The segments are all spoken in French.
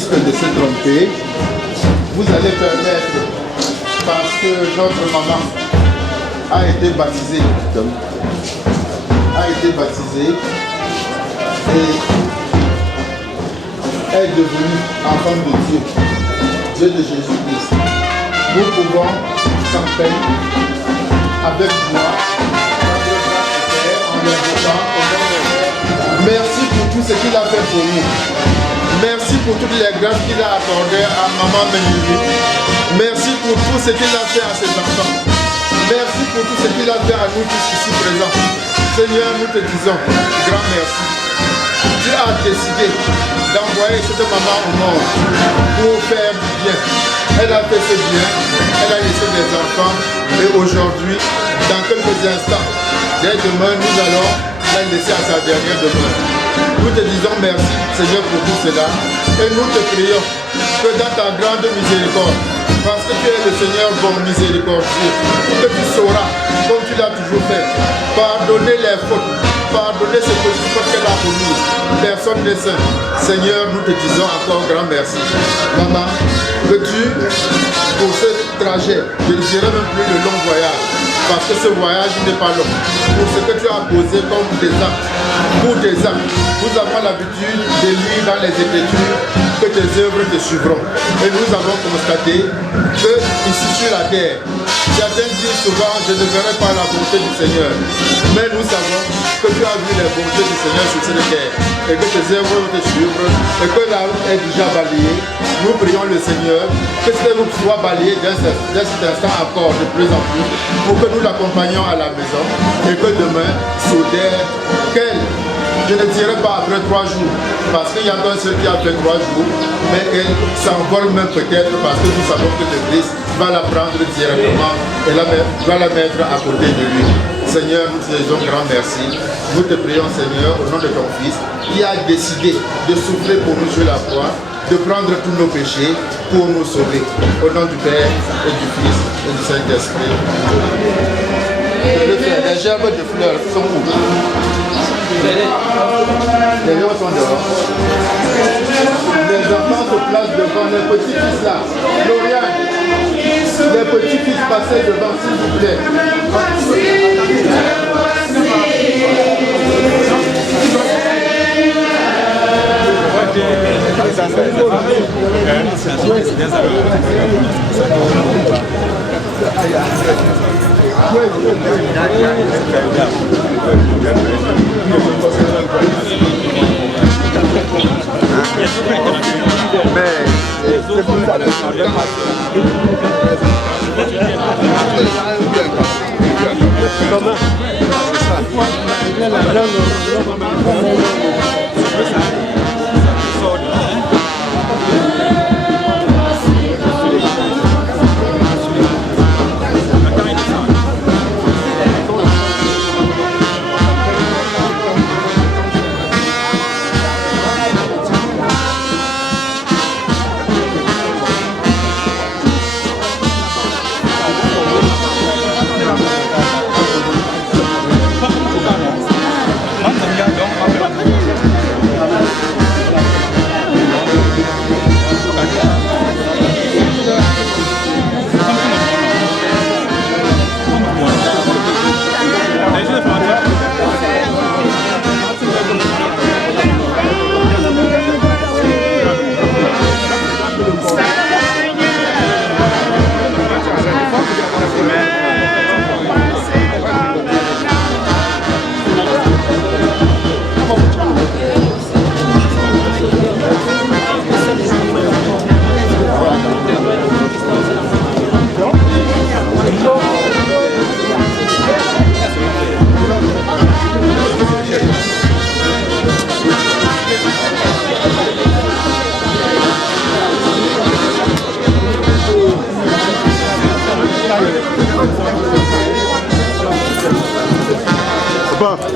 risque de se tromper. Vous allez permettre, parce que notre maman a été baptisée et est devenue enfant de Dieu, Dieu de Jésus-Christ. Nous pouvons sans peine, avec joie, rendre grâce au Père en l'invoquant au nom de Père. Merci pour tout ce qu'il a fait pour nous. Merci pour toutes les grâces qu'il a accordées à Maman Menuri. Merci pour tout ce qu'il a fait à ses enfants. Merci pour tout ce qu'il a fait à nous tous ici présents. Seigneur, nous te disons grand merci. Tu as décidé d'envoyer cette maman au monde pour faire du bien. Elle a fait ce bien, elle a laissé des enfants et aujourd'hui, dans quelques instants, dès demain, nous allons la laisser à sa dernière demeure. Nous te disons merci, Seigneur, pour tout cela et nous te prions que dans ta grande miséricorde, parce que tu es le Seigneur bon miséricordieux, que tu sauras, comme tu l'as toujours fait, pardonner les fautes, pardonner ces petites fautes qu'elle a commises. Personne n'est saint. Seigneur, nous te disons encore grand merci. Maman, veux-tu, pour ce trajet, je ne dirais même plus le long voyage, parce que ce voyage n'est pas long, pour ce que tu as posé comme des actes, pour tes actes, nous avons l'habitude de lire dans les Écritures que tes œuvres te suivront. Et nous avons constaté que ici sur la terre, certains disent souvent, je ne verrai pas la bonté du Seigneur. Mais nous savons que tu as vu les bontés du Seigneur sur cette terre et que tes œuvres vont te suivre et que la route est déjà balayée. Nous prions le Seigneur que cette route soit balayée dès cet instant encore de plus en plus pour que nous l'accompagnions à la maison et que demain, Soder, qu'elle, je ne dirai pas après 3 jours, parce qu'il y a un seul qui a fait 3 jours, mais elle s'envole même peut-être parce que nous savons que l'Église va la prendre directement et va la mettre à côté de lui. Seigneur, nous te disons grand merci. Nous te prions, Seigneur, au nom de ton Fils, qui a décidé de souffler pour nous sur la croix, de prendre tous nos péchés pour nous sauver. Au nom du Père et du Fils et du Saint-Esprit. Les gerbes de fleurs sont où? Les gens sont dehors. Les enfants se placent devant les petits-fils là. Lauriane, les petits-fils passés devant, s'il vous plaît. Papa.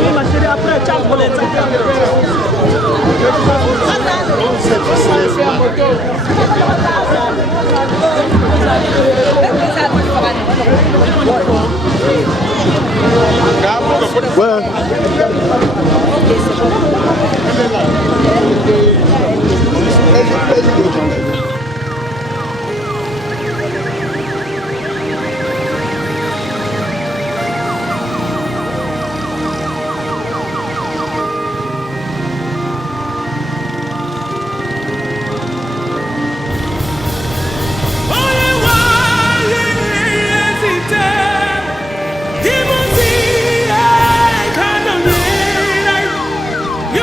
Oui, ma chérie, après, tu as pour les sacs. Ouais. You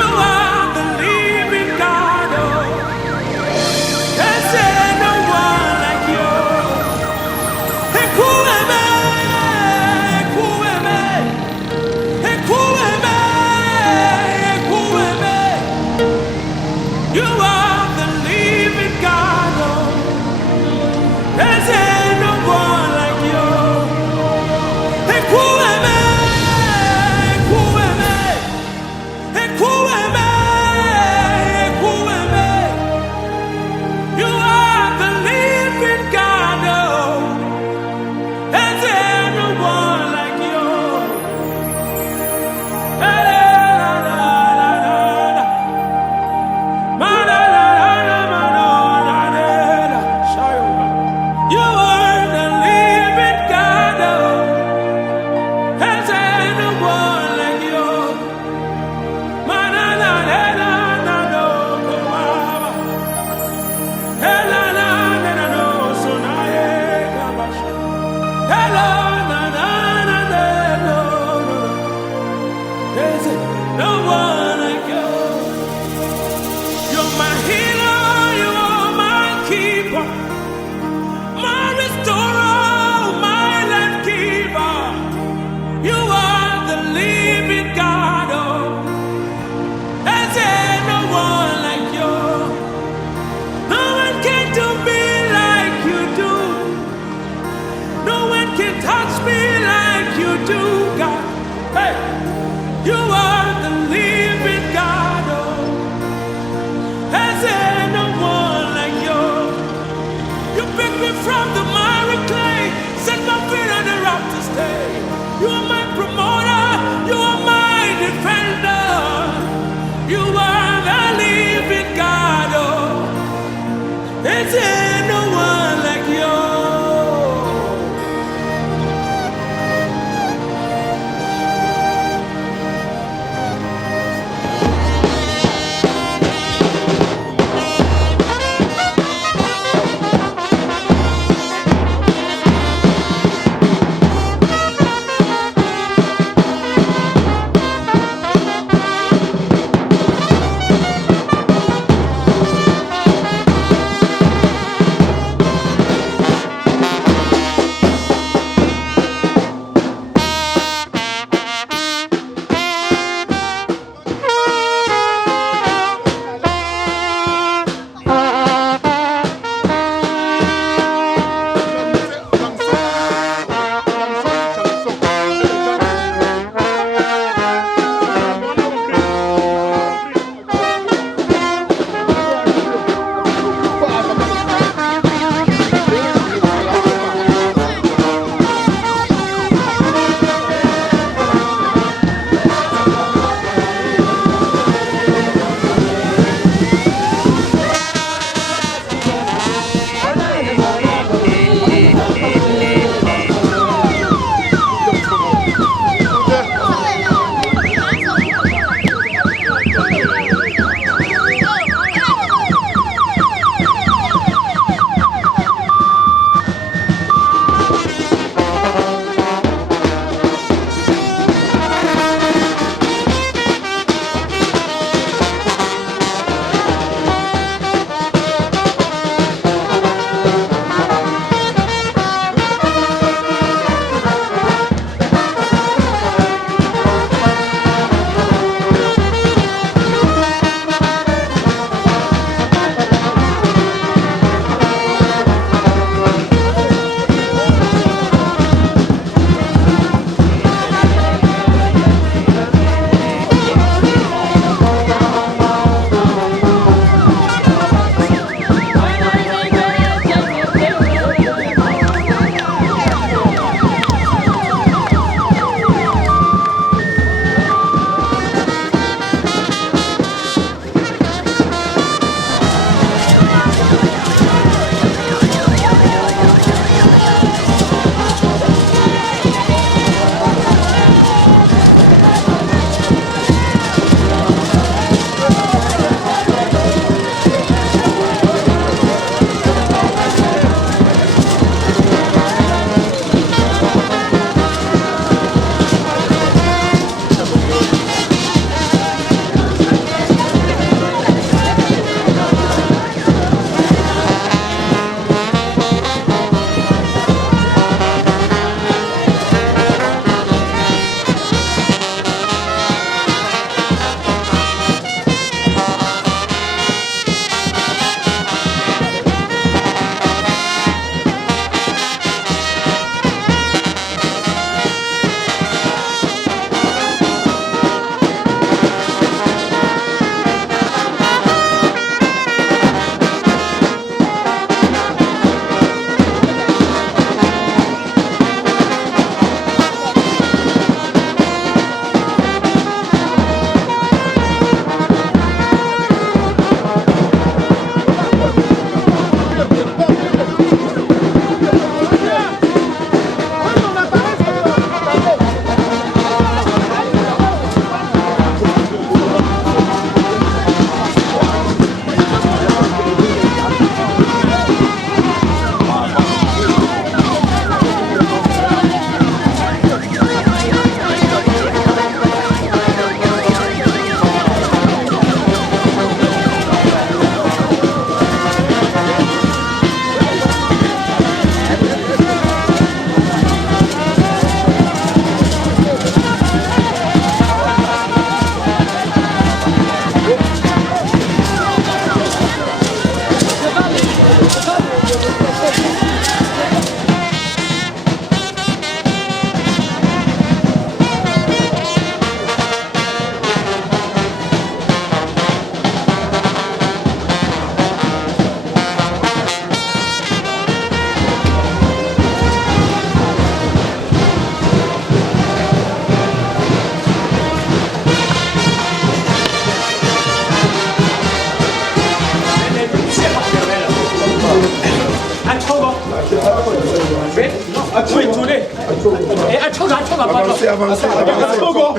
Avancez, avancez. Avancez, avancez encore.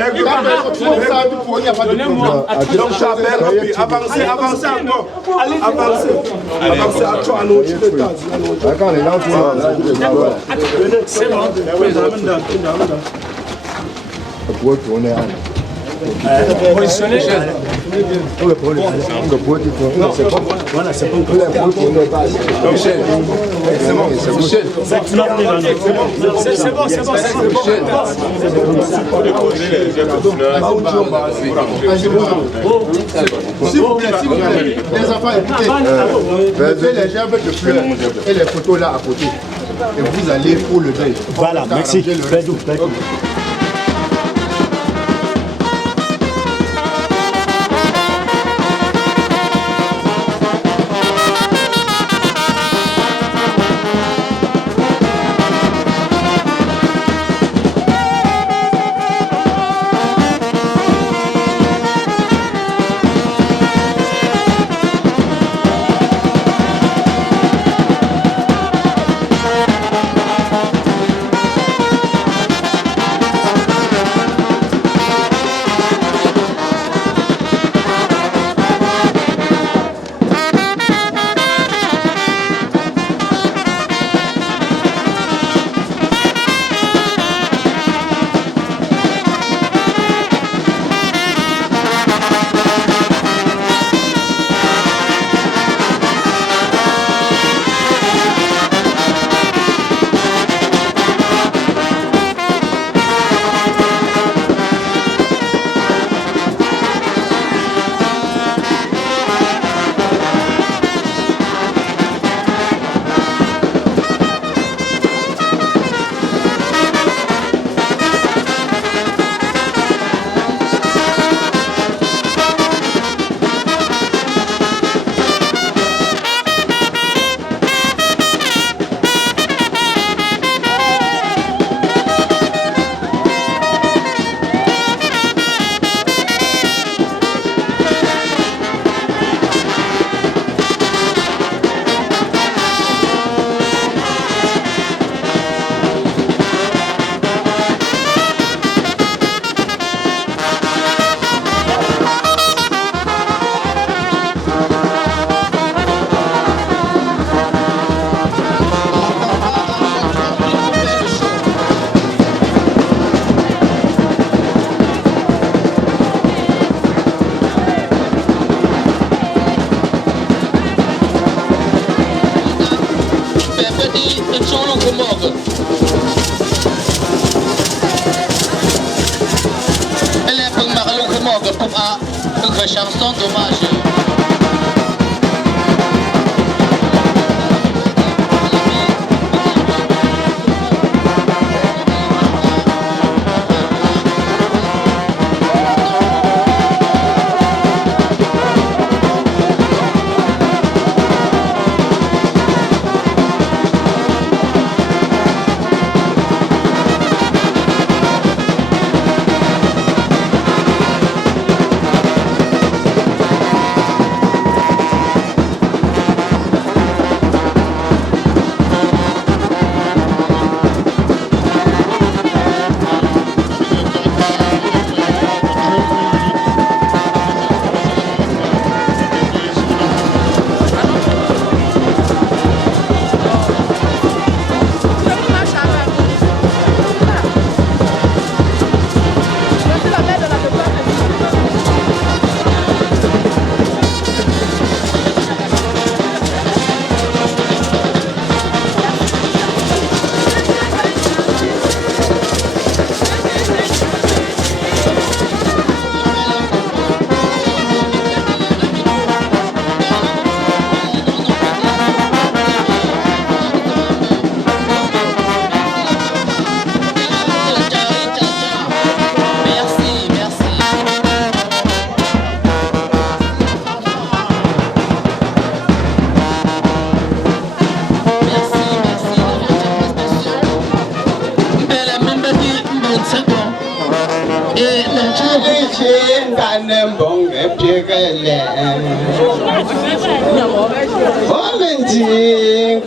Avancez. Avancez, allongez le temps. C'est bon. Positionnez. S'il vous plaît, les enfants, écoutez, mettez les gens avec le fleur et les photos là à côté. Et vous allez pour le deuil. Voilà, merci.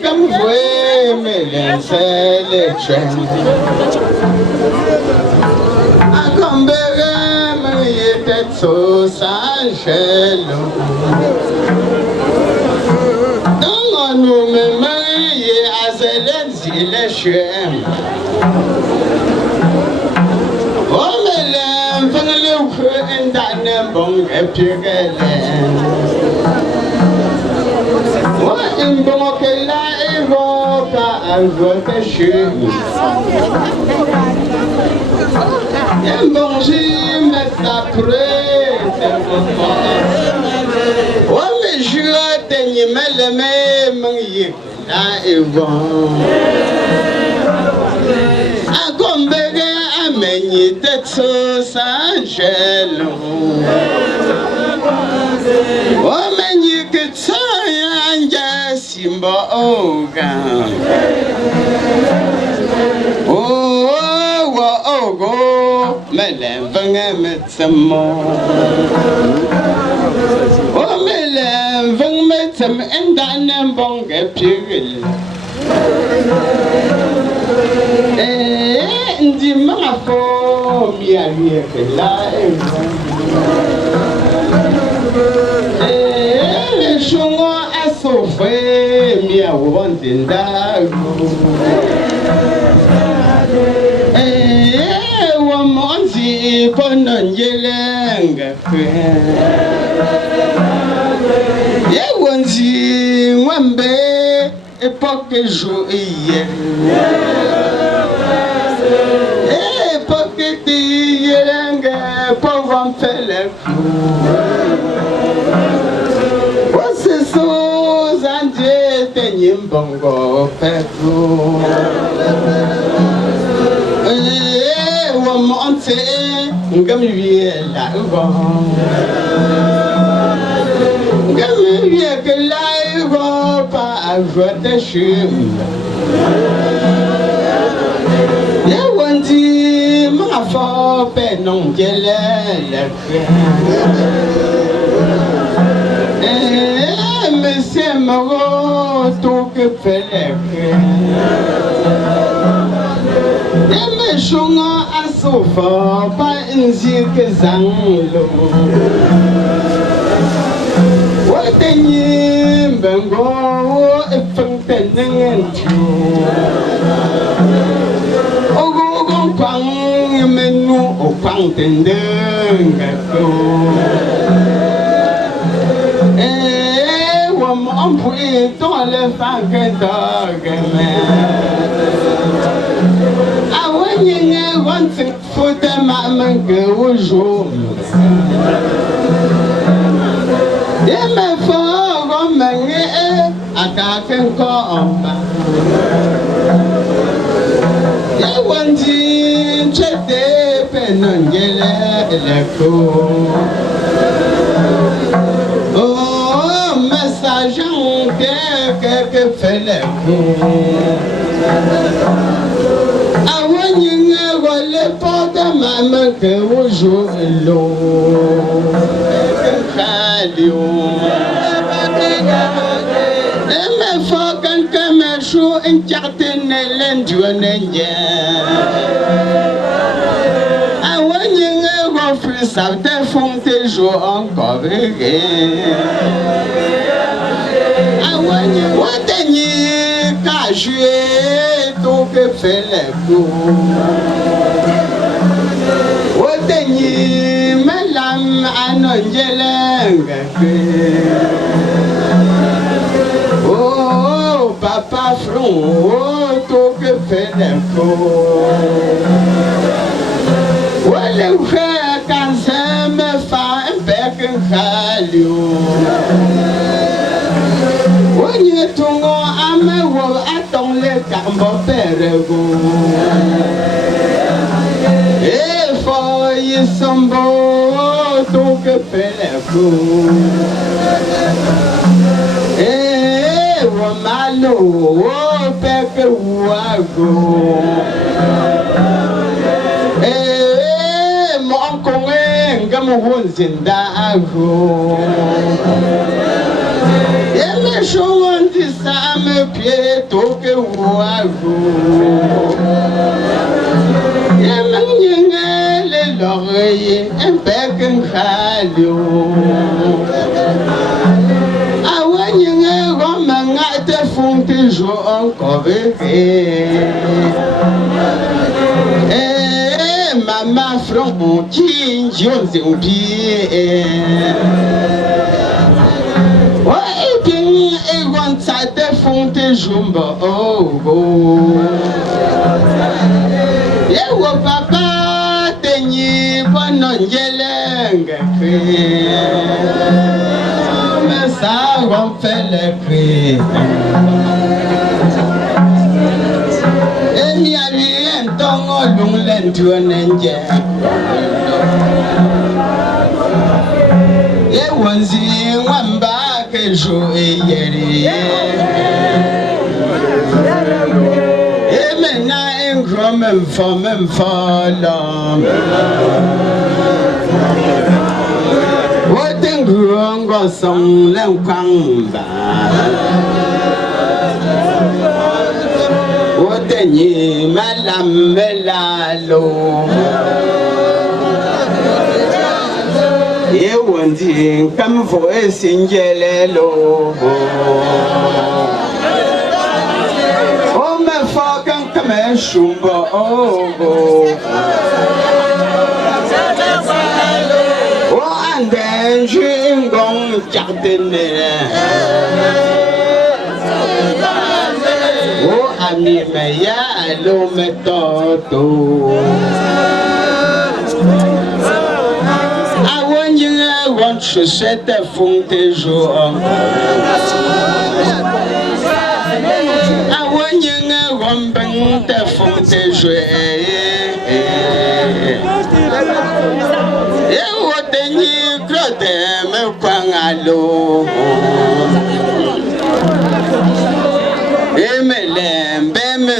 Come So Angelo, dans nos mémoires, as a l'exilation. Oh, the land for the little and dynamo, a pure land. What in Gokela, Evoca, and what a shoe. And Bonji met la prête. Oh, mais je t'ai mis le même à Evan. A Gombega, a Meni, Texas, Angelo. Oh, Meni, que ça, and Jassimbo, oh, go, Melevang some more. Oh, Melevang met some and Dana Bonga Pugil. And the Mafo, and Shungo as so fair, me I want in that. Monzi ponon yelenga kwe ye wanzi wambe epoke jo iye epoke ti yelenga povan fele wase so zanje tenyimbongo peko Monte, Gamivia, Gamivia, Galiva, I've got the ship. You want to my for Penon Gela, Monsieur Moreau took a Yeme shunga asofa ba inzike zanglo Wadenyi mbengo efente nengentu Ogo kwang menu okwang tendenga ko Wampui dans le fangue d'orgue Awenye wanting for the mamma go jour Yeme for Romagne attaque combat Yawanti jete penongele electro Oh, message que fait le coup Awenye wale porte maman que vous jouez l'eau Radio Et me faut qu'un me chou une cartine l'endouanenye Awenye reflux ça te font tes jours encore Awenye watenye kajue to que fait le coup Watenye malam anonjelenga Oh papa front oh to que fait le coup Wale kan se me fa un bekken galio Wanye tungo ame wo atong le kambo perego E fo yisombo to ke peleko E wo malo wo peke wago Gamu hunzinda ago Yeme shonti same pie toke wago Yeme nyengele lo l'oreille, un bec, un calio. Ah ouais, il y a un roman à te fond, tes jours encore. Maman, front, mon king, Jones, et pied. Ouais, bien, et quand ça te fond, tes jours, oh, oh. Et ouais, papa, t'es ni bon, non, yeleng, mais ça, on fait le cri. Et mi a vu un tongo long lentu nenge. Et wanzi wamba que jo yeri. Et maintenant un gros même femme. What a gros song l'enquamba. Ni malam melalo ye wondi kam voice ingelelo o me fakan kam shumba o o anden jingong jardine ami me ya lo me toto I want to set a fond de jour I want you to romping the fond de jour Et what a new crowd me quangalo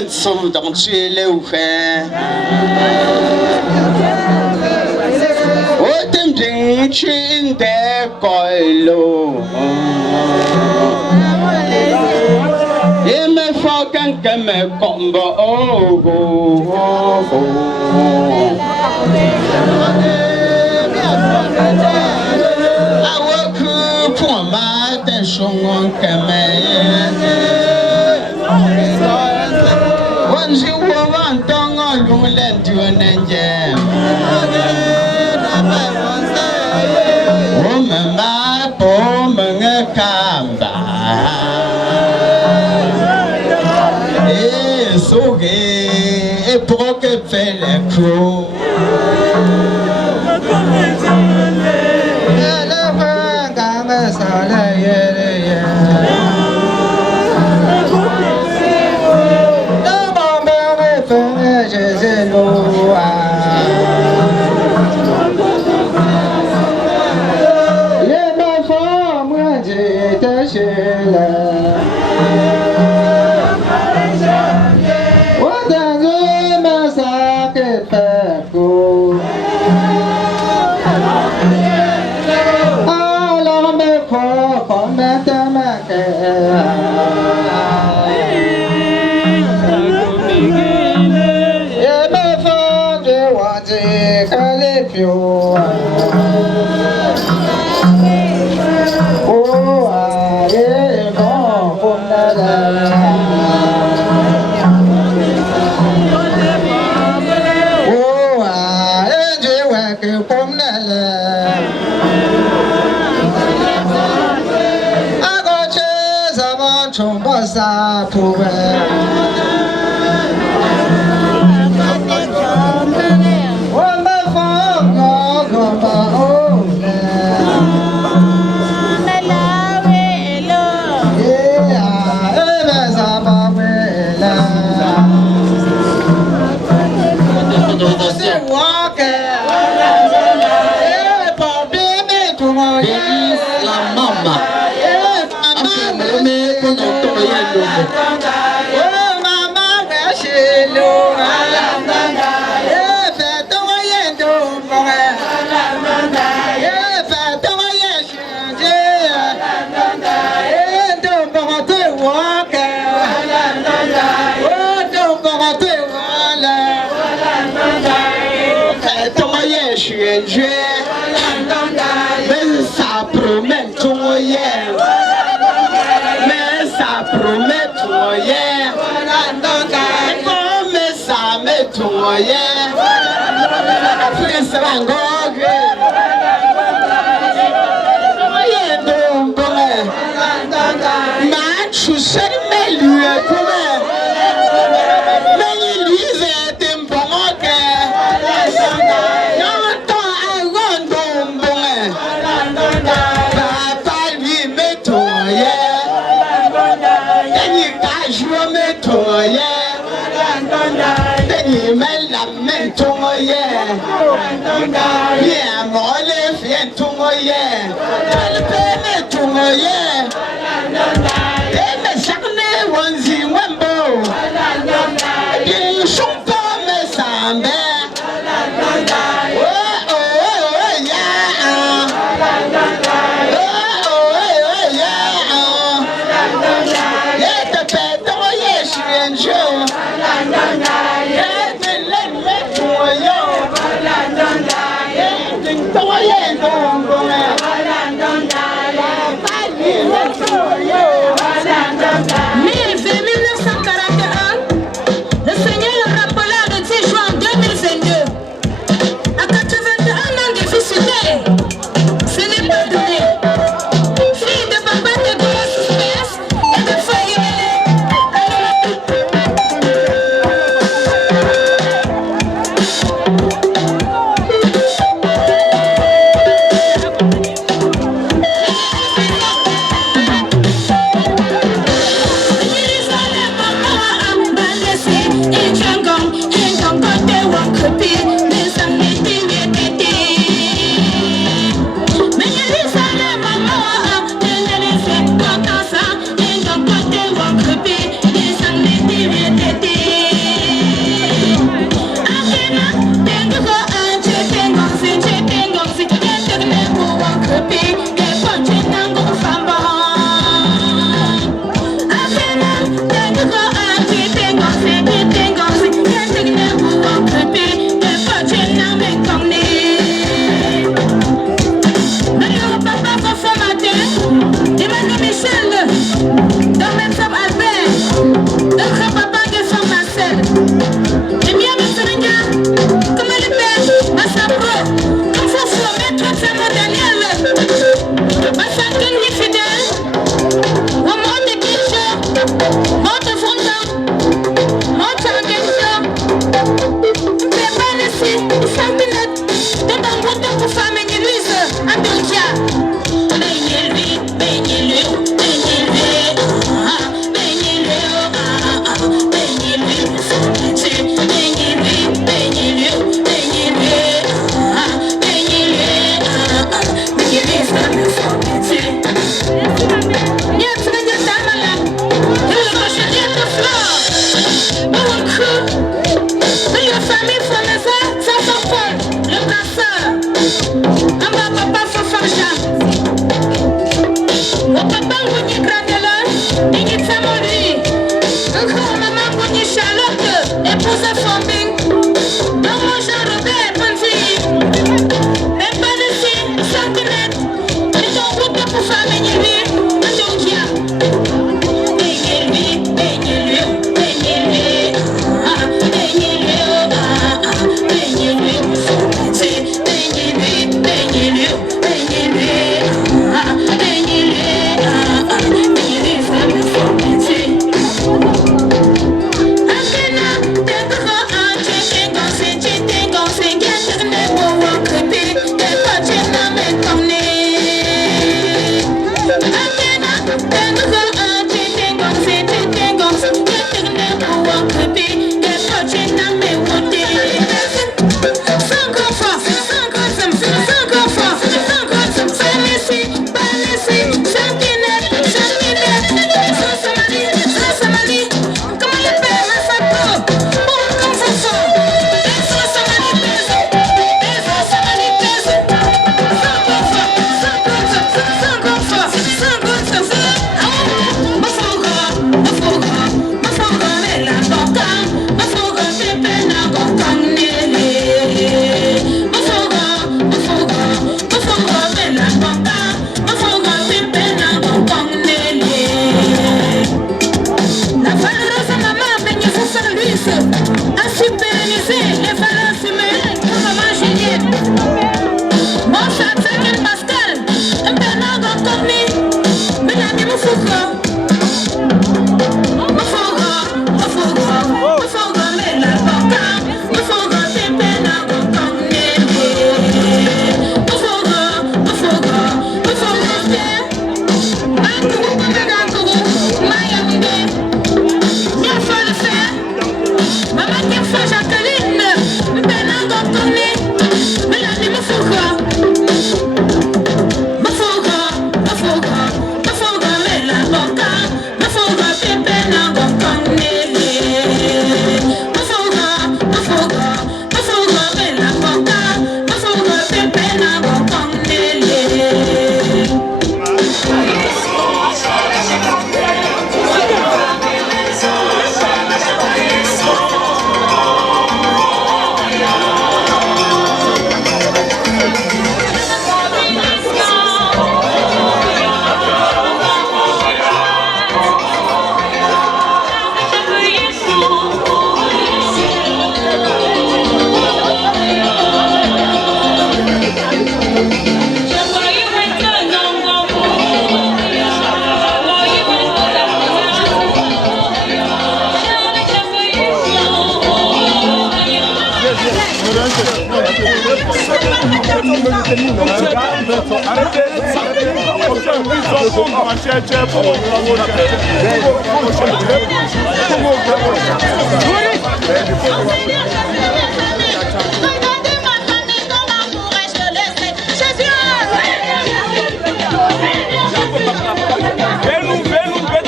Som dans le ouvrent. Oh, t'aimes chin de coilo. Et me faut qu'un me combat. I work pour ma déchon que Once you want tongue on Luland, you and jam. Woman, my poor man, come It's okay, a pocket fell a crow. What a good massacre, Paco. All on the poor, on the Sa pouvait on me fait trop hier. Mais ça promet trop hier. Mais ça met trop hier. C'est un gros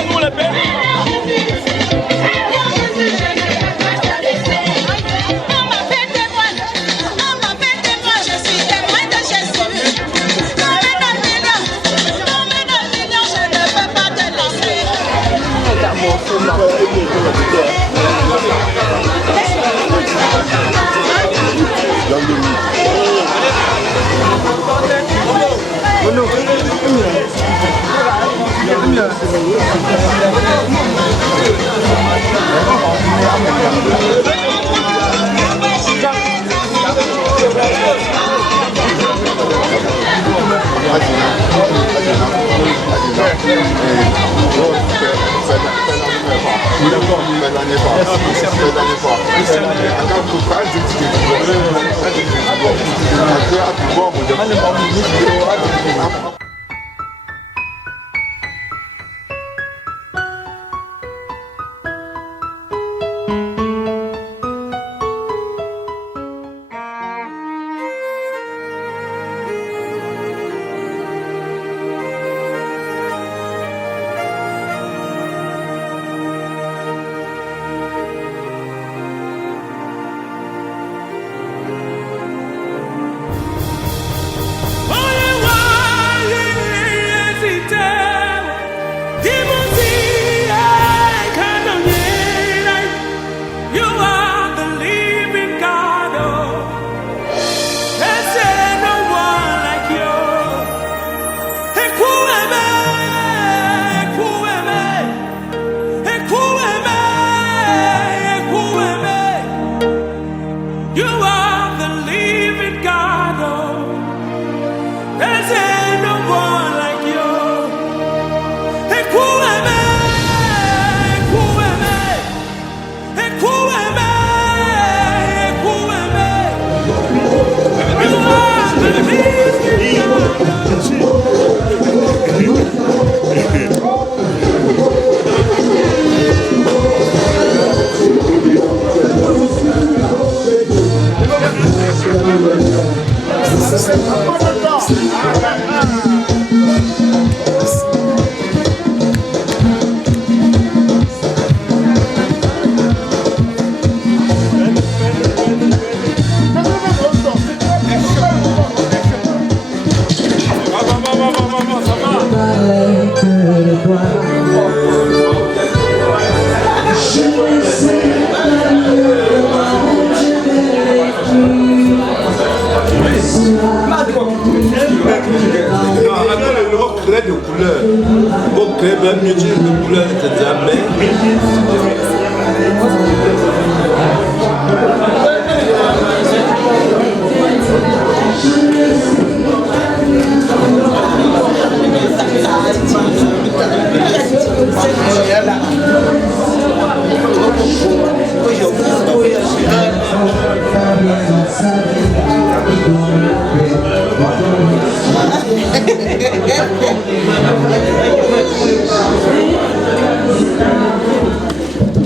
Nous les peines.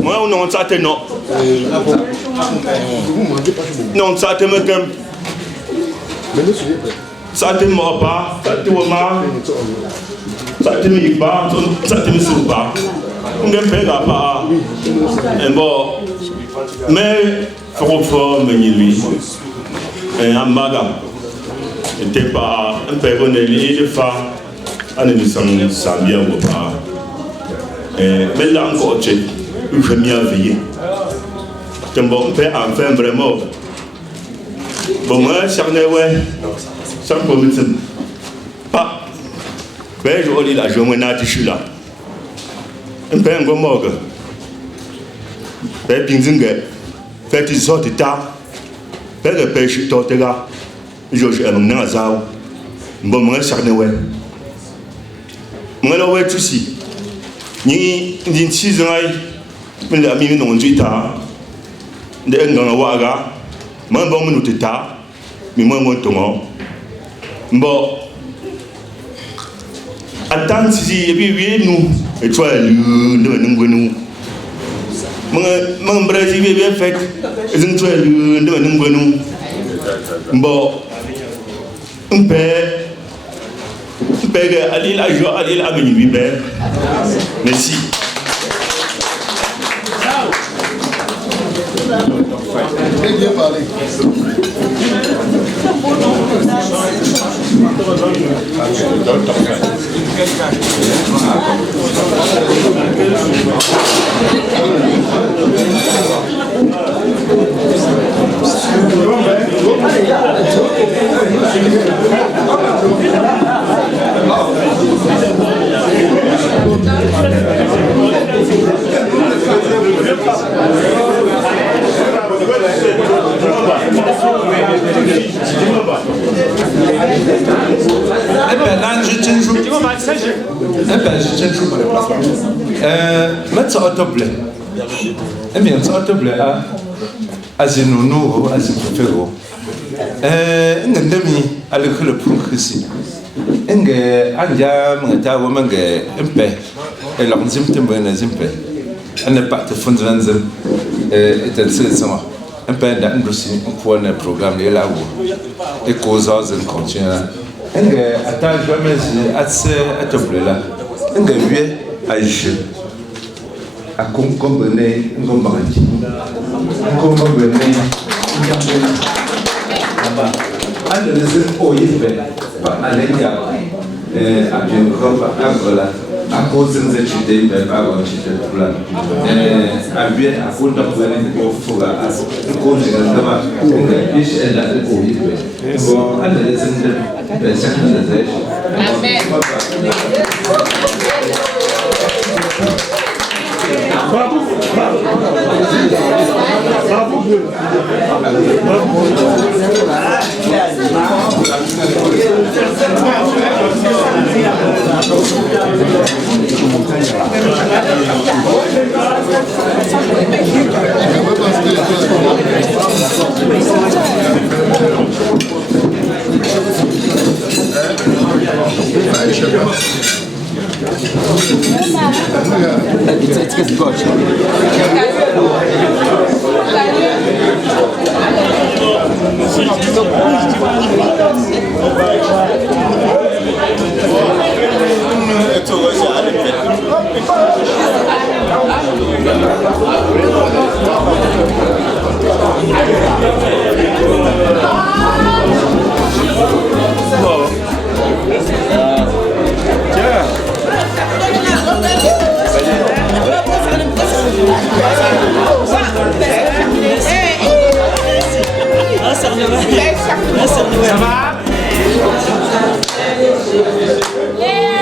Moi, non, ça te non. Non, ça te me t'aime. Ça te mord pas, ça te remarque. Ça te me dit pas, ça te me souffle pas. On ne fait pas. Bon, mais faut fort me lui. Et un magam. N'était pas un peu bonnet de fa. On ne sent bien ou pas. Mais là encore, tu es bien veillé. Tu m'as fait enfin vraiment. Bon, moi, ça n'est pas. Ça me dit pas. Ben, je dis là, je me suis là. Un peu un mort. Ben, pinzingue. Fait des sortes de tas. Ben, le pêche est là. Je suis un nazar. Bon, moi, ça n'est pas. Moi, là, ouais, tout si. Ni 6 ans, je suis mis dans le tas. Je suis dans le waga. Je suis dans le tas. Je suis dans le tas. Bon. attends si et puis nous et toi nous mon Brésil bien fait ils ont tué nous bon un père Alil a joué Alil a venu bien merci Très bien parlé. A cause de l'étude, mais pas de l'étude pour la. À bien, à fond de pouvoir pour faire à cause de la biche et la Covid. Bon, à la certaines Amen. It's good. Ça va? Yeah,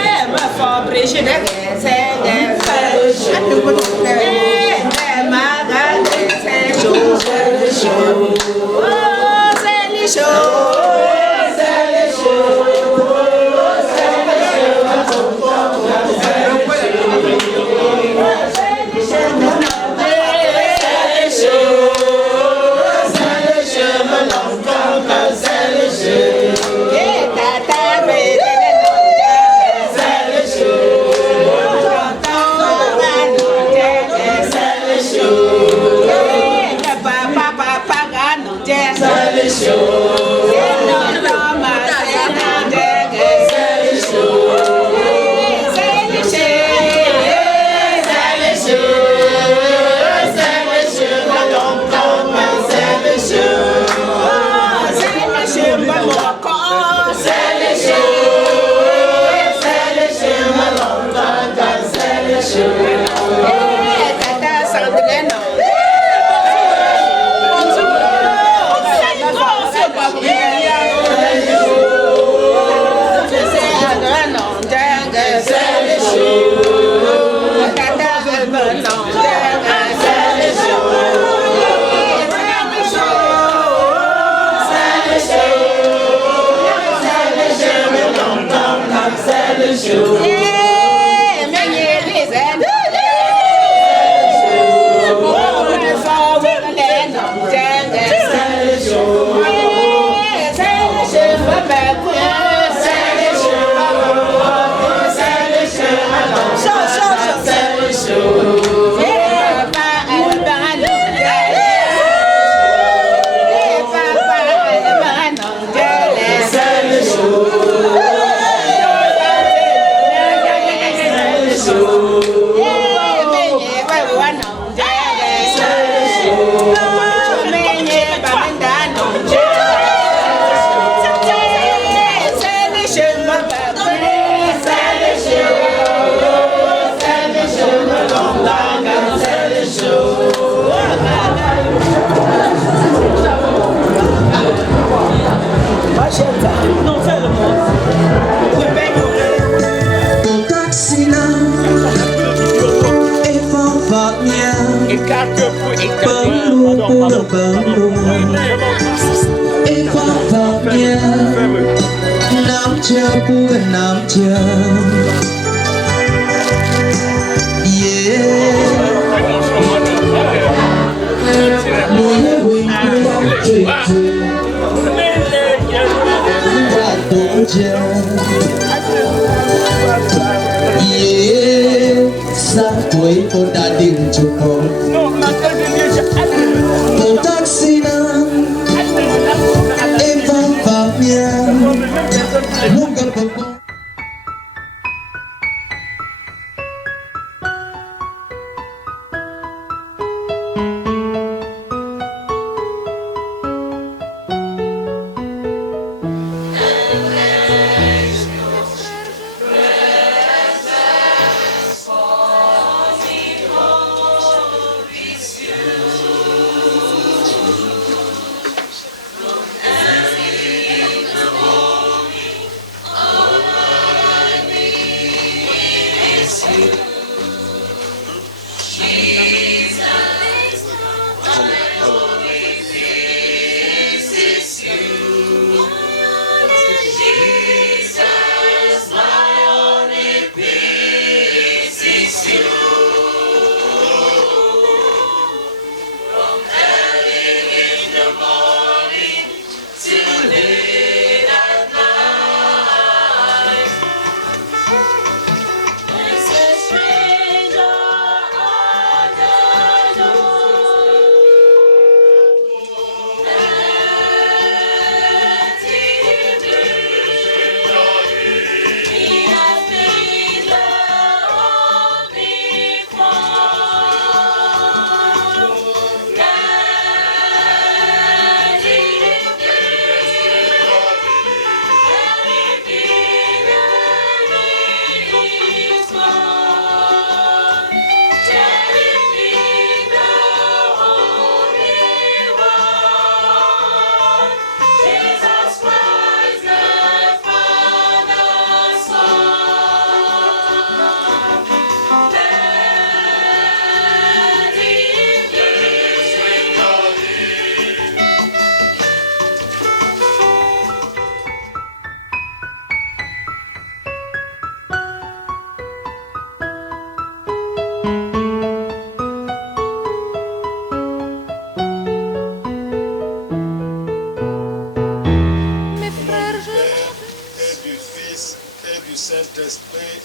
Saint-Esprit.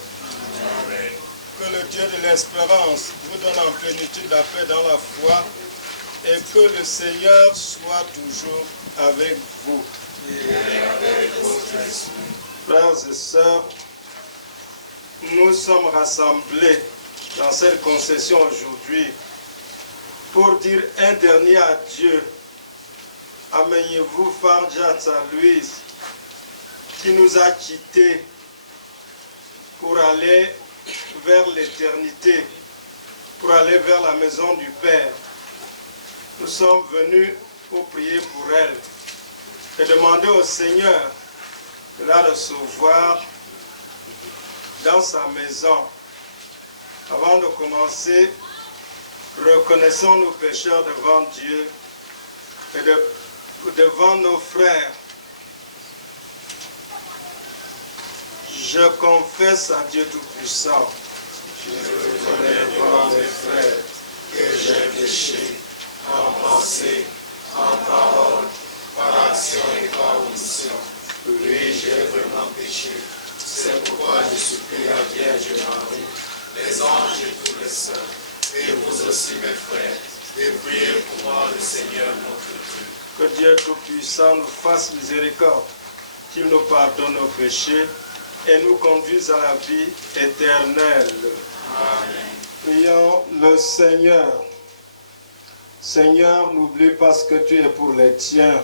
Que le Dieu de l'espérance vous donne en plénitude la paix dans la foi et que le Seigneur soit toujours avec vous. Frères et sœurs, nous sommes rassemblés dans cette concession aujourd'hui pour dire un dernier adieu à Menyevou Farjata Louise qui nous a quittés pour aller vers l'éternité, pour aller vers la maison du Père. Nous sommes venus pour prier pour elle et demander au Seigneur de la recevoir dans sa maison. Avant de commencer, reconnaissons nos pécheurs devant Dieu et devant nos frères. Je confesse à Dieu Tout-Puissant, je reconnais devant mes frères que j'ai péché en pensée, en parole, par action et par omission. Oui, j'ai vraiment péché. C'est pourquoi je supplie la Vierge Marie, les anges et tous les saints, et vous aussi mes frères, et priez pour moi le Seigneur notre Dieu. Que Dieu Tout-Puissant nous fasse miséricorde, qu'il nous pardonne nos péchés, et nous conduise à la vie éternelle. Prions le Seigneur. Seigneur, n'oublie pas ce que tu es pour les tiens.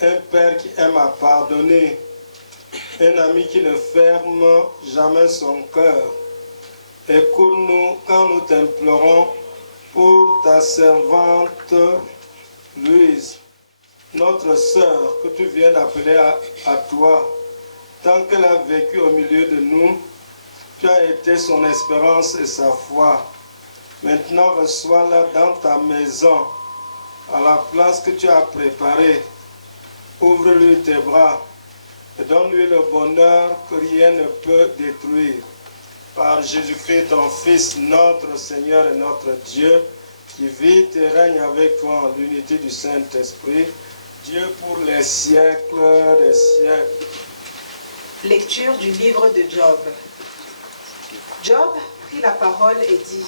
Un Père qui aime à pardonner. Un ami qui ne ferme jamais son cœur. Écoute-nous quand nous t'implorons pour ta servante Louise, notre sœur que tu viens d'appeler à toi. Tant qu'elle a vécu au milieu de nous, tu as été son espérance et sa foi. Maintenant, reçois-la dans ta maison, à la place que tu as préparée. Ouvre-lui tes bras et donne-lui le bonheur que rien ne peut détruire. Par Jésus-Christ, ton Fils, notre Seigneur et notre Dieu, qui vit et règne avec toi en l'unité du Saint-Esprit, Dieu pour les siècles des siècles. Lecture du livre de Job. Job prit la parole et dit: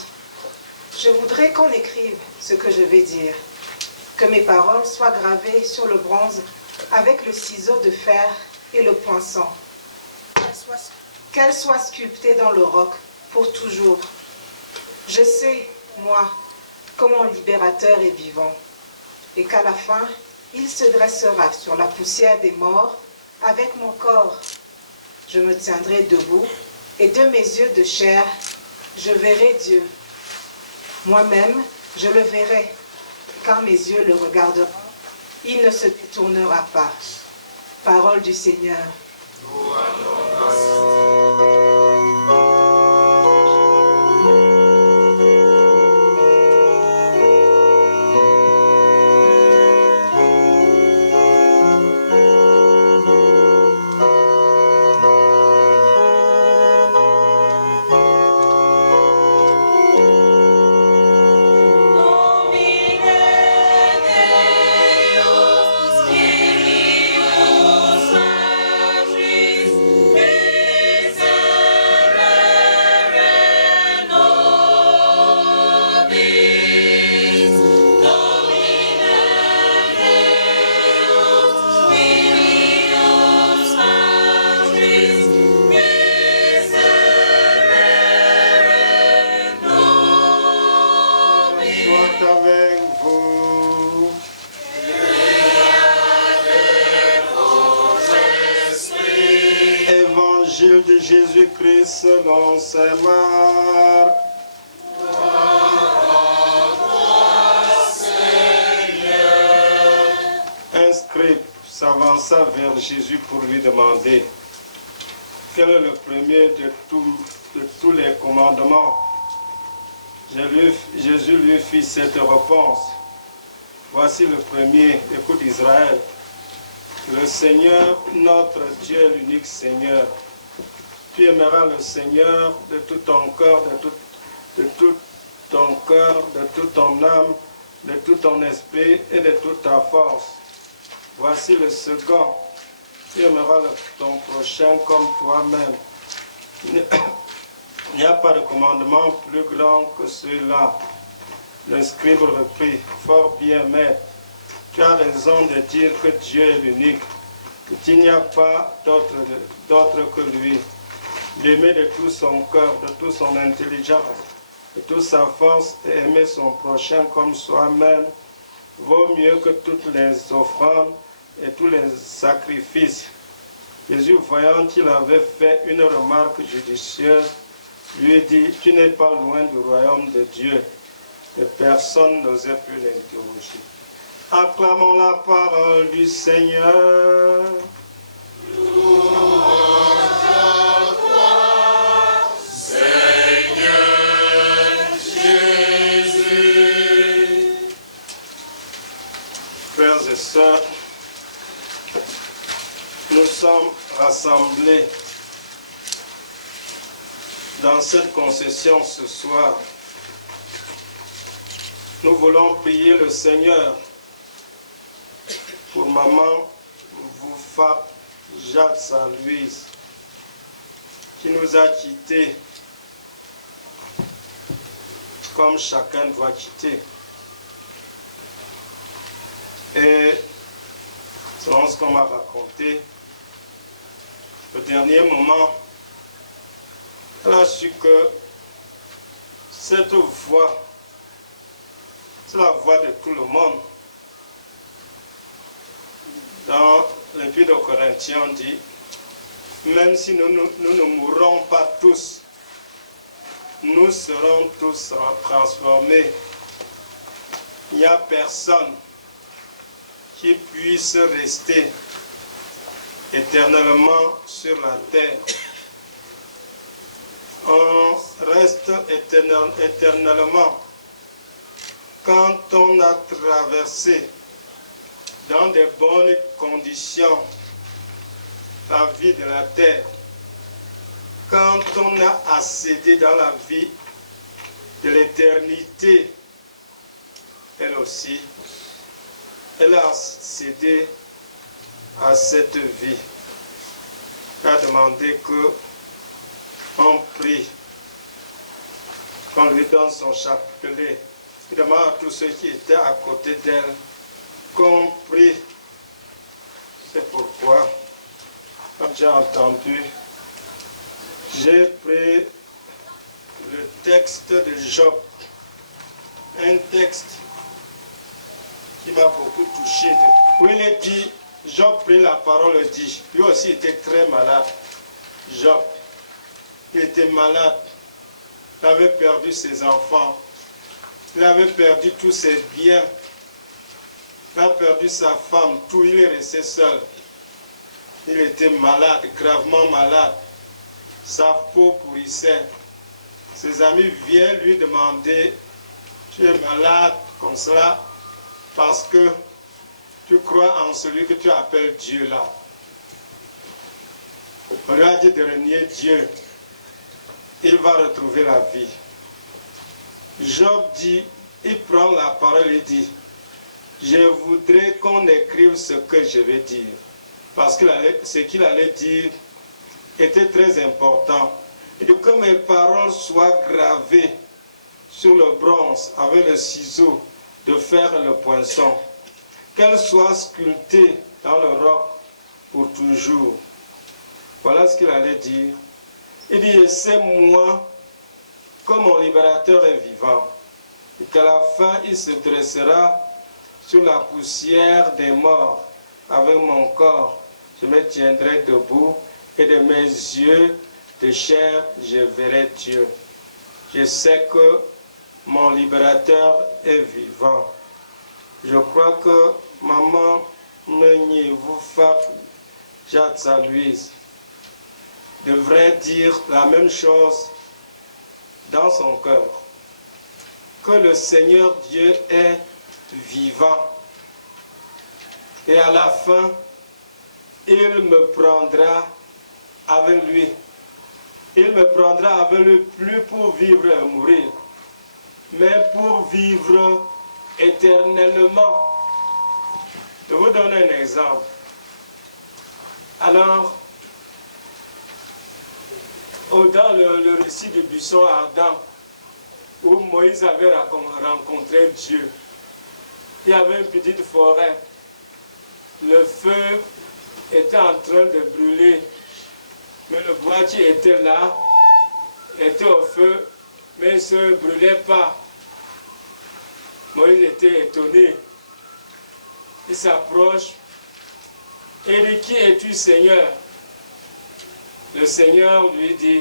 Je voudrais qu'on écrive ce que je vais dire, que mes paroles soient gravées sur le bronze avec le ciseau de fer et le poinçon, qu'elles soient sculptées dans le roc pour toujours. Je sais, moi, que mon libérateur est vivant, et qu'à la fin, il se dressera sur la poussière des morts avec mon corps. Je me tiendrai debout, et de mes yeux de chair, je verrai Dieu. Moi-même, je le verrai. Quand mes yeux le regarderont, il ne se détournera pas. Parole du Seigneur. Évangile de Jésus-Christ selon saint Marc. Un scribe s'avança vers Jésus pour lui demander quel est le premier de tous les commandements. Jésus lui fit cette réponse. Voici le premier, écoute Israël. Le Seigneur, notre Dieu, est l'unique Seigneur. Tu aimeras le Seigneur de tout ton cœur, de tout ton âme, de tout ton esprit et de toute ta force. Voici le second. Tu aimeras ton prochain comme toi-même. Il n'y a pas de commandement plus grand que celui-là. Le scribe reprit, fort bien, maître. Tu as raison de dire que Dieu est l'unique, qu'il n'y a pas d'autre que lui. L'aimer de tout son cœur, de toute son intelligence, de toute sa force et aimer son prochain comme soi-même vaut mieux que toutes les offrandes et tous les sacrifices. Jésus, voyant qu'il avait fait une remarque judicieuse, lui dit, tu n'es pas loin du royaume de Dieu. Et personne n'osait plus l'interroger. Acclamons la parole du Seigneur. Louange à toi, Seigneur Jésus. Frères et sœurs, nous sommes rassemblés dans cette concession ce soir. Nous voulons prier le Seigneur pour maman Voufa Jacques Saint-Louise, qui nous a quittés comme chacun doit quitter. Et selon ce qu'on m'a raconté, au dernier moment, elle a su que Cette voix, c'est la voix de tout le monde. Dans l'Épître aux Corinthiens, on dit, même si nous ne mourrons pas tous, nous serons tous transformés. Il n'y a personne qui puisse rester éternellement sur la terre. On reste éternellement quand on a traversé dans de bonnes conditions la vie de la terre, quand on a accédé dans la vie de l'éternité, elle aussi, elle a accédé à cette vie. Elle a demandé que on prie, qu'on lui donne son chapelet. Il demande à tous ceux qui étaient à côté d'elle qu'on prie. C'est pourquoi, comme j'ai entendu, j'ai pris le texte de Job, un texte qui m'a beaucoup touché. Où il est dit, Job prit la parole et dit, lui aussi était très malade. Job, il était malade, il avait perdu ses enfants, il avait perdu tous ses biens, il a perdu sa femme, tout, il est resté seul. Il était malade, gravement malade. Sa peau pourrissait. Ses amis viennent lui demander, tu es malade comme cela parce que tu crois en celui que tu appelles Dieu là. On lui a dit de renier Dieu. Il va retrouver la vie. Job dit, il prend la parole et dit, je voudrais qu'on écrive ce que je vais dire. Parce que ce qu'il allait dire était très important. Il dit que mes paroles soient gravées sur le bronze avec le ciseau de faire le poinçon. Qu'elles soient sculptées dans le roc pour toujours. Voilà ce qu'il allait dire. Il dit, et c'est moi que mon libérateur est vivant. Et qu'à la fin, il se dressera sur la poussière des morts. Avec mon corps, je me tiendrai debout et de mes yeux de chair, je verrai Dieu. Je sais que mon libérateur est vivant. Je crois que maman Meunier Woufa Jatsa Louise devrait dire la même chose dans son cœur. Que le Seigneur Dieu est vivant. Et à la fin, il me prendra avec lui. Il me prendra avec lui plus pour vivre et mourir, mais pour vivre éternellement. Je vous donne un exemple. Alors, dans le récit du buisson ardent, où Moïse avait rencontré Dieu, il y avait une petite forêt. Le feu était en train de brûler, mais le bois qui était là était au feu, mais il ne se brûlait pas. Moïse était étonné. Il s'approche et dit, qui es-tu, Seigneur? Le Seigneur lui dit,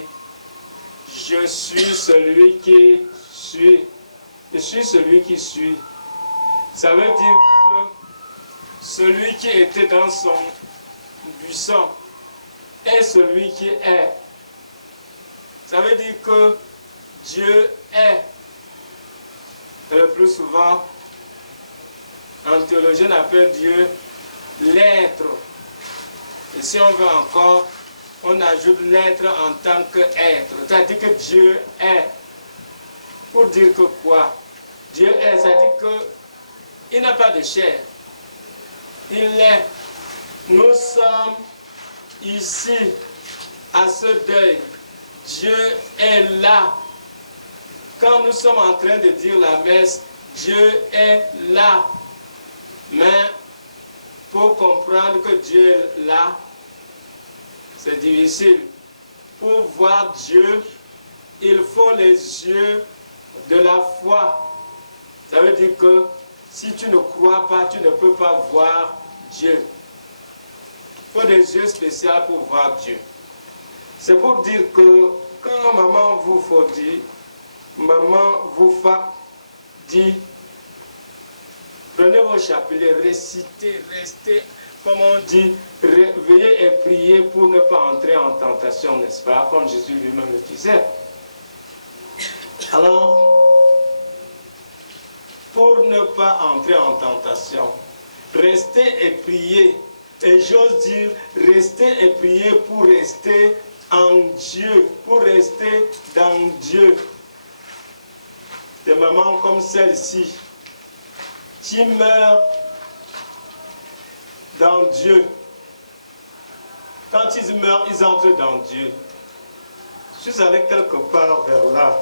je suis celui qui suis. Je suis celui qui suis. Ça veut dire que celui qui était dans son buisson est celui qui est. Ça veut dire que Dieu est. Et le plus souvent, en théologie, on appelle Dieu l'être. Et si on veut encore, on ajoute l'être en tant qu'être. C'est-à-dire que Dieu est. Pour dire que quoi? Dieu est, c'est-à-dire qu'il n'a pas de chair. Il est. Nous sommes ici, à ce deuil. Dieu est là. Quand nous sommes en train de dire la messe, Dieu est là. Mais pour comprendre que Dieu est là, c'est difficile. Pour voir Dieu, il faut les yeux de la foi. Ça veut dire que si tu ne crois pas, tu ne peux pas voir Dieu. Il faut des yeux spéciaux pour voir Dieu. C'est pour dire que quand maman vous faut dire, maman vous dit, prenez vos chapelets, récitez, restez, comme on dit, veillez et priez pour ne pas entrer en tentation, n'est-ce pas, comme Jésus lui-même le disait. Alors, pour ne pas entrer en tentation, restez et priez. Et j'ose dire, restez et priez pour rester en Dieu, pour rester dans Dieu. Des mamans comme celle-ci, qui meurent dans Dieu. Quand ils meurent, ils entrent dans Dieu. Je suis allé quelque part vers là.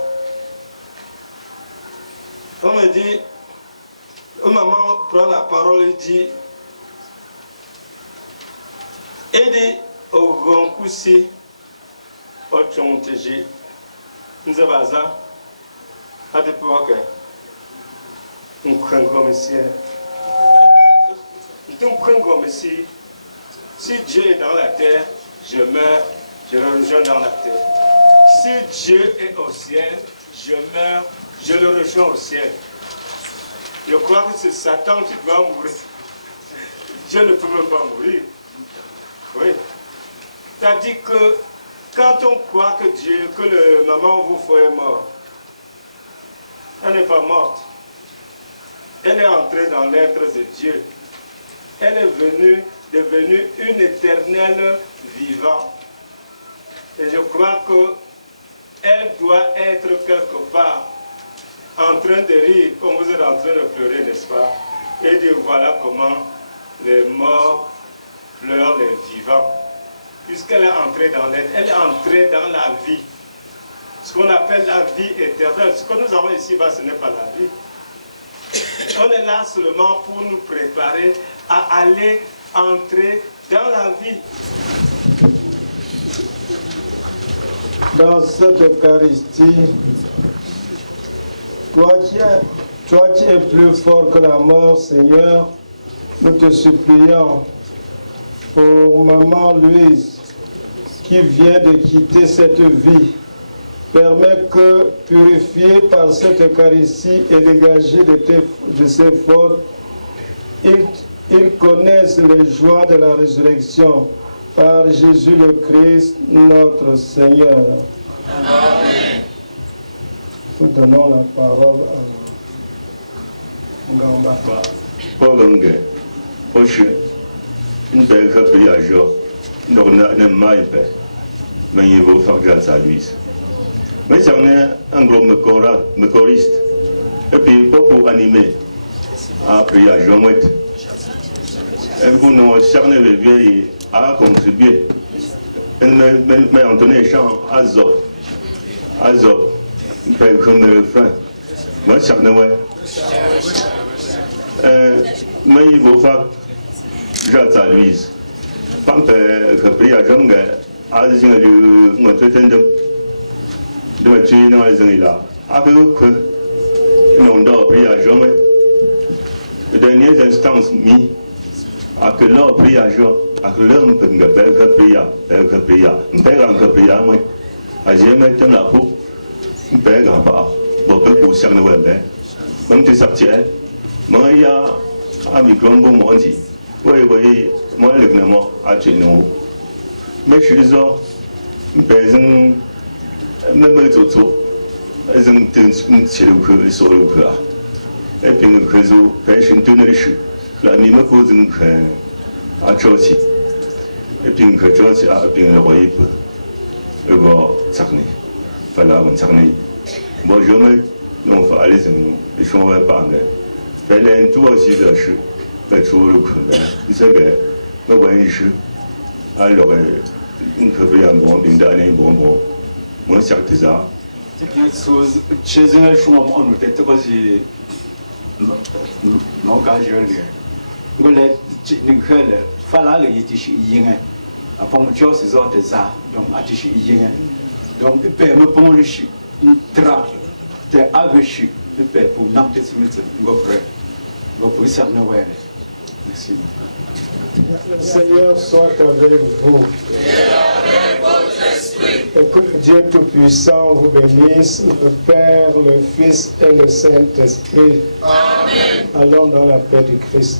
On me dit, une maman prend la parole et dit, Aidez au grand coussi, au tchontéji, nous avons ça, à des poids que nous prenons comme ici. Nous prenons comme ici. Si Dieu est dans la terre, je meurs, je le rejoins dans la terre. Si Dieu est au ciel, je meurs, je le rejoins au ciel. Je crois que c'est Satan qui va mourir. Dieu ne peut même pas mourir. Oui. C'est-à-dire que quand on croit que Dieu, que le maman vous faut est mort, elle n'est pas morte. Elle est entrée dans l'être de Dieu. Elle est devenue une éternelle vivante. Et je crois qu'elle doit être quelque part en train de rire, comme vous êtes en train de pleurer, n'est-ce pas? Et dire voilà comment les morts pleurent les vivants. Puisqu'elle est entrée dans l'être, elle est entrée dans la vie. Ce qu'on appelle la vie éternelle. Ce que nous avons ici-bas, ce n'est pas la vie. On est là seulement pour nous préparer à aller entrer dans la vie. Dans cette Eucharistie, toi qui es plus fort que la mort, Seigneur, nous te supplions pour Maman Louise qui vient de quitter cette vie. Permets que, purifié par cette Eucharistie et dégagé de ses fautes, ils connaissent les joies de la résurrection par Jésus le Christ, notre Seigneur. Amen. Nous donnons la parole à Ngamba. Pogenge, Oshu, Ndeka Piajo, Ndona Maipe, Manivo Fagata Louise. Mais j'en ai un gros choriste, et puis pas pour animer à Piajo. Et pour nous charner les vieilles à contribuer. Mais on tenait les chants Azop, ben comme le fin. Moi, ça ne ouais. Mais il faut faire Jata Louise. Quand que pris à Jonga, à le montrer de tuer dans les années là. Après que l'on doit pris à Jonga, les dernières instances mis à que l'on pris à Jonga. À l'homme que nous appelons nous payons moi. À j'ai maintenant la peau, nous payons pas. Beaucoup pour ça nous aider. Donc tu sais, moi il y a un micro bon dit. Oui, moi le gouvernement a tué nous. Mais je suis disant, nous payons même tout. Ils ont une chez sur le cœur. Et puis le réseau pêche une tonne de chou. La mime cause une à Chelsea. Et puis une chose à bien envoyer pour le voir Sarni. Voilà, on Sarni. Bon, je me non, faut aller ils sont pas mais. Il y a un tout aussi de la chute. Il faut le prendre. Il sait que nous voyons une chute. Alors, on peut bien bon, une dernière bon. Moi, c'est ça. Chez eux, je m'en peut-être parce que non, quand je vais dire. Je vais fala le yitishu yinga apon cho se zo te za donc atishu yinga donc il permet pour le chi tra C'était avec le père pour marquer ce métier. Merci. Seigneur soit avec vous. Et que Dieu Tout-Puissant vous bénisse, le Père, le Fils et le Saint-Esprit. Amen. Allons dans la paix du Christ.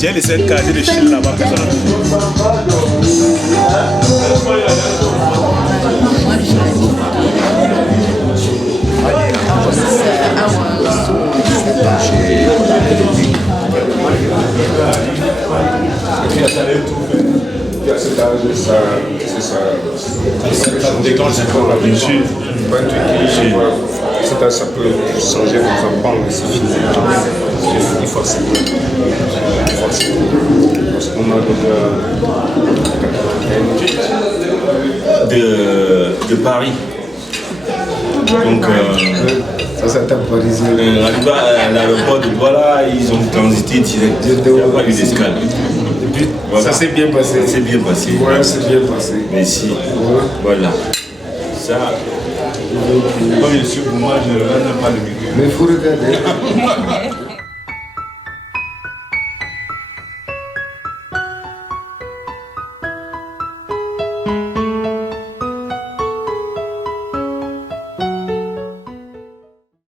J'ai les 5 quartiers de Chine là-bas, personne n'a ça peut changer vos enfants aussi. Il faut de Paris. Donc, ça c'est un Parisien. Arrivé à l'aéroport de Douala, ils ont transité direct. Il n'y a pas eu d'escale. Voilà. Ça s'est bien passé. Ça s'est bien passé. Ouais, c'est bien passé. Merci. Ouais. Voilà. Ça, comme je suis pour moi, je ne regarde pas le micro. Mais il faut regarder.